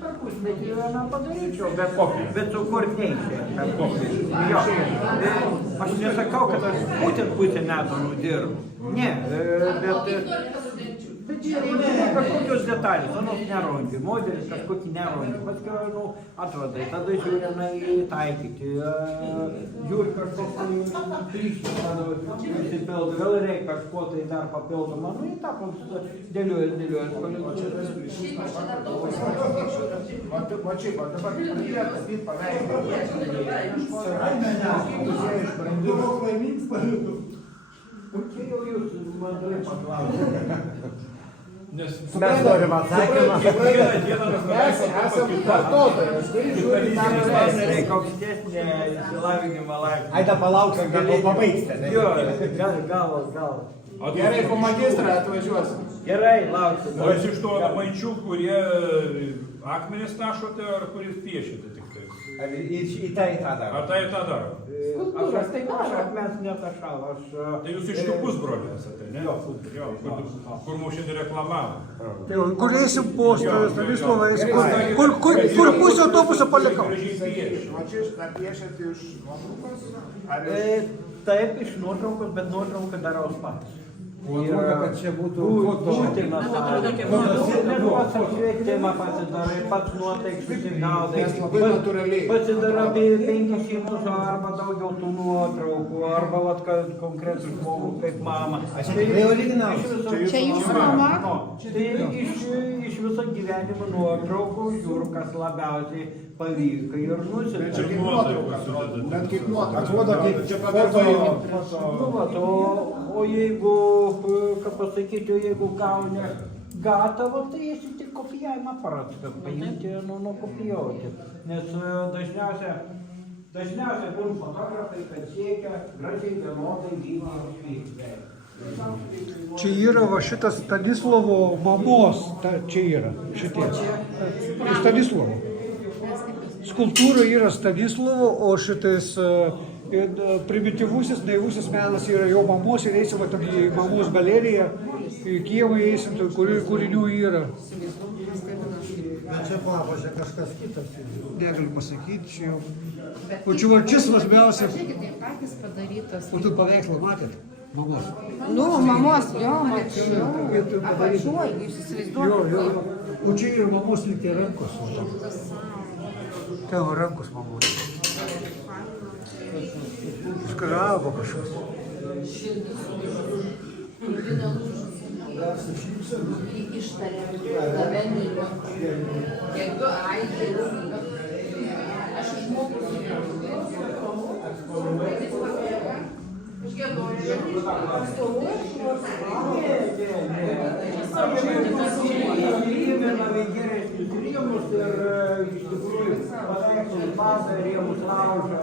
per pusmetį padaryčiau, bet sukurt neišėjau per pusmetį. Jo. Aš nesakau, kad aš būtent pusę metų nudirbu. Ne, bet kažkokios detalės, nerondi, modelis kažkokį nerondi, paskui atvadai, tada žiūrime į taikyti, žiūri kažkokį kryšį, tada įsipildo, vėl reikia kažko tai dar papildomą, į tą dėliuojas, Mačiai, dabar pradėjo tapyti paveikti. Čia jau jūs mandrai paklausėte. Mes norim atsakymą. Mes esame vartotojas, kuris žiūri tam Reikia aukštesnė įsilavinimo laipsnį. Ai, da palauksim, kad to pabaigsite. Jo, gal. Gerai, po magistrą atvažiuosim. Gerai, lauksim. O jūs iš to maičių, kurie akmenis tašote, ar kuris piešite tik tai? Į tą daro. Ar tai tą daro? Aš akmens netašau, Tai jūs iš tų pusbrolių esate, ne? Jo, kur mūsų šiandien reklamavo. Kur eisim po Stanislovais, kur pusę autobusą palikau. Mačiai, dar piešėt iš nuotraukos? Taip, iš nuotraukos, bet nuotrauką darau pats. Atrodo, kad čia būtų Būtinas pats apšvietimą pasidarai, pats nuotaiks susigaudai. Nes labai natūraliai. Pasidarai 500 arba daugiau tų nuotraukų, arba konkretų žmogų kaip mama. Tai originalas. Čia jūsų mama? Tai iš viso gyvenimo nuotraukų žiūriu, kas labiausiai pavyko ir Čia nusipirkti. kaip nuotraukas, bet kaip nuotraukas. Atrodo, kaip foto. O jeigu, kaip pasakyti, jeigu gauni gatavą, tai esi tik kopijavimą aparatą, kad paimti, nukopijuoti. Nes dažniausiai būna fotografai, kad siekia gražiai vienodai lygiai. Čia yra va šitas Stanislovo mamos, čia yra šitie. Stanislovo. Skulptūra yra Stanislovo, o šitais primityvusis, naivusis menas yra jo mamos ir eisim į mamos galeriją, į Kijevą eisim, kūrinių yra. Čia papuošia kažkas kitas. Negaliu pasakyti, čia jau. O čia svarbiausia. Žiūrėkite, patys padarytos. O tu paveikslą matėt? Mamos. Nu, mamos, jo, mačiau. Apačiuoj, jūs įsivaizduojate. O čia yra mamos likti rankos. Ten rankos mamos. Skravo kažkas. Ištarė, tave myliu. Kiek tu aiškiai. Aš žmogus. Geresnius rėmus ir iš tikrųjų paveikslų pasą rėmus laužą.